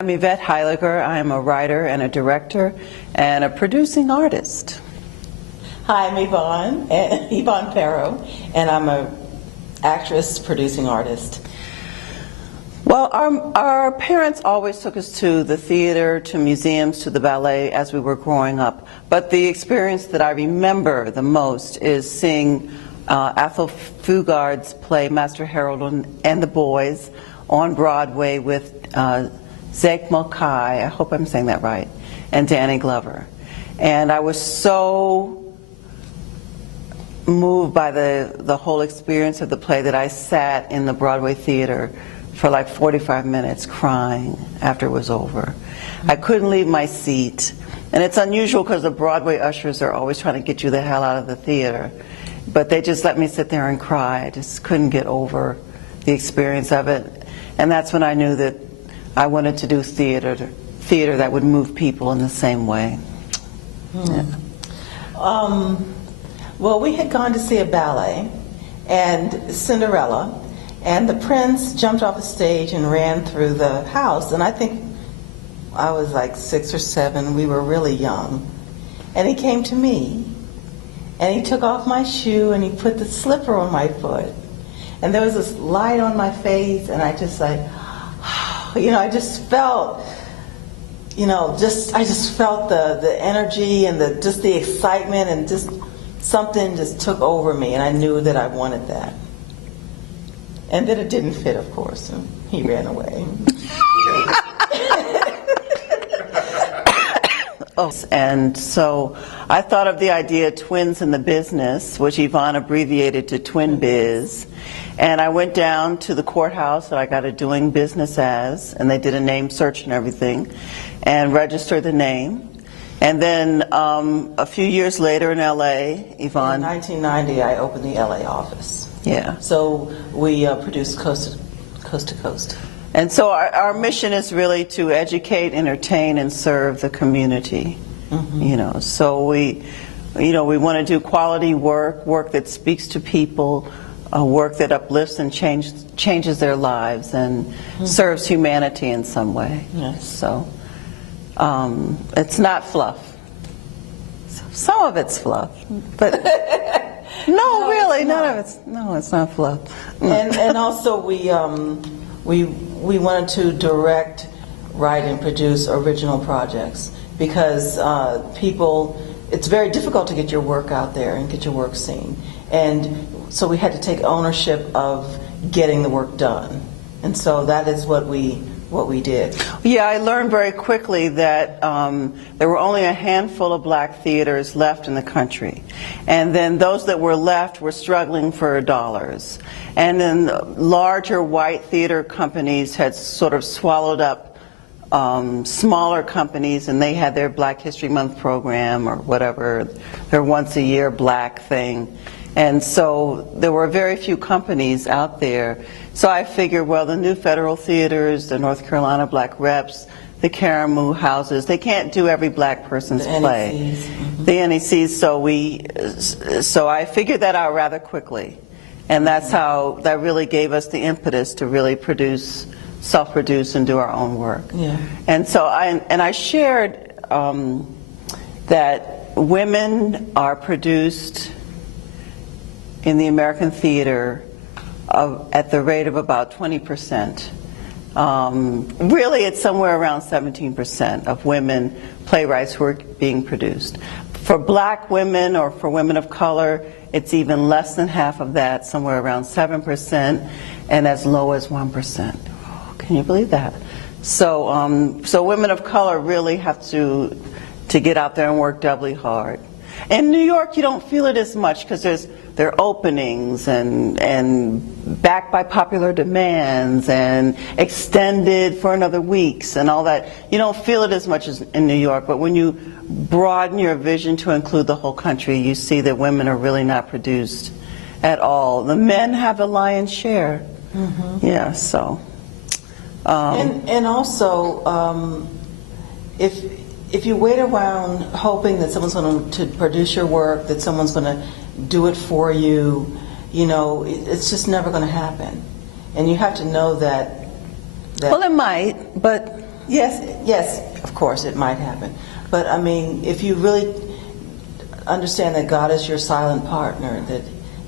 I'm Yvette. I am a writer and a director and a producing artist. Hi, I'm Yvonne Perro, and I'm an actress, producing artist. Well, our parents always took us to the theater, to museums, to the ballet as we were growing up. But the experience that I remember the most is seeing Athol Fugard's play Master Harold and the Boys on Broadway with Zeke Mulcahy, I hope I'm saying that right, and Danny Glover. And I was so moved by the whole experience of the play that I sat in the Broadway theater for like 45 minutes crying after it was over. I couldn't leave my seat. And it's unusual because the Broadway ushers are always trying to get you the hell out of the theater. But they just let me sit there and cry. I just couldn't get over the experience of it. And that's when I knew that I wanted to do theater that would move people in the same way. Yeah. Well, we had gone to see a ballet, and Cinderella, and the prince jumped off the stage and ran through the house, and I think I was like 6 or 7. We were really young. And he came to me, and he took off my shoe, and he put the slipper on my foot. And there was this light on my face, and I just like, I just felt, I just felt the energy and the excitement, and just something just took over me, and I knew that I wanted that. And then it didn't fit, of course, and he ran away. And so I thought of the idea Twins in the Business, which Yvonne abbreviated to TwinBIz. And I went down to the courthouse that I got a doing business as, and they did a name search and everything, and registered the name. And then a few years later in LA, Yvonne. In 1990, I opened the LA office. Yeah. So we produced coast to coast. And so our mission is really to educate, entertain, and serve the community. Mm-hmm. So we want to do quality work that speaks to people, work that uplifts and changes their lives and serves humanity in some way. Yes. So it's not fluff. Some of it's fluff, but no, really, none of it's. No, it's not fluff. And also we wanted to direct, write, and produce original projects because it's very difficult to get your work out there and get your work seen. And so we had to take ownership of getting the work done. And so that is what we did. Yeah, I learned very quickly that there were only a handful of black theaters left in the country. And then those that were left were struggling for dollars. And then larger white theater companies had sort of swallowed up smaller companies, and they had their Black History Month program or whatever, their once a year black thing. And so there were very few companies out there. So I figured, well, the new federal theaters, the North Carolina Black Reps, the Karamu houses, they can't do every black person's play. NECs. Mm-hmm. The NECs, so I figured that out rather quickly. And that's how that really gave us the impetus to really self-produce and do our own work. Yeah. And so I shared that women are produced in the American theater at the rate of about 20%. Really, it's somewhere around 17% of women playwrights who are being produced. For black women or for women of color, it's even less than half of that, somewhere around 7%, and as low as 1%. Oh, can you believe that? So women of color really have to get out there and work doubly hard. In New York, you don't feel it as much because there are openings and backed by popular demands and extended for another weeks and all that. You don't feel it as much as in New York, but when you broaden your vision to include the whole country, you see that women are really not produced at all. The men have the lion's share. Mm-hmm. Yeah, so. And also, if you wait around hoping that someone's going to produce your work, that someone's going to do it for you, it's just never going to happen. And you have to know that Well, it might, but Yes, of course, it might happen. But I mean, if you really understand that God is your silent partner,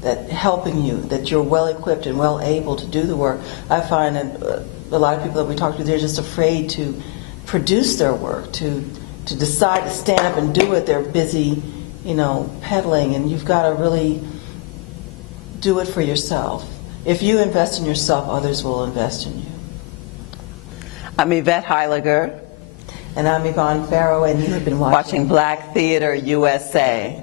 that helping you, that you're well equipped and well able to do the work, I find that a lot of people that we talk to, they're just afraid to produce their work, to decide to stand up and do it. They're busy, peddling, and you've got to really do it for yourself. If you invest in yourself, others will invest in you. I'm Yvette Heiliger. And I'm Yvonne Farrow, and you have been watching Black Theater USA.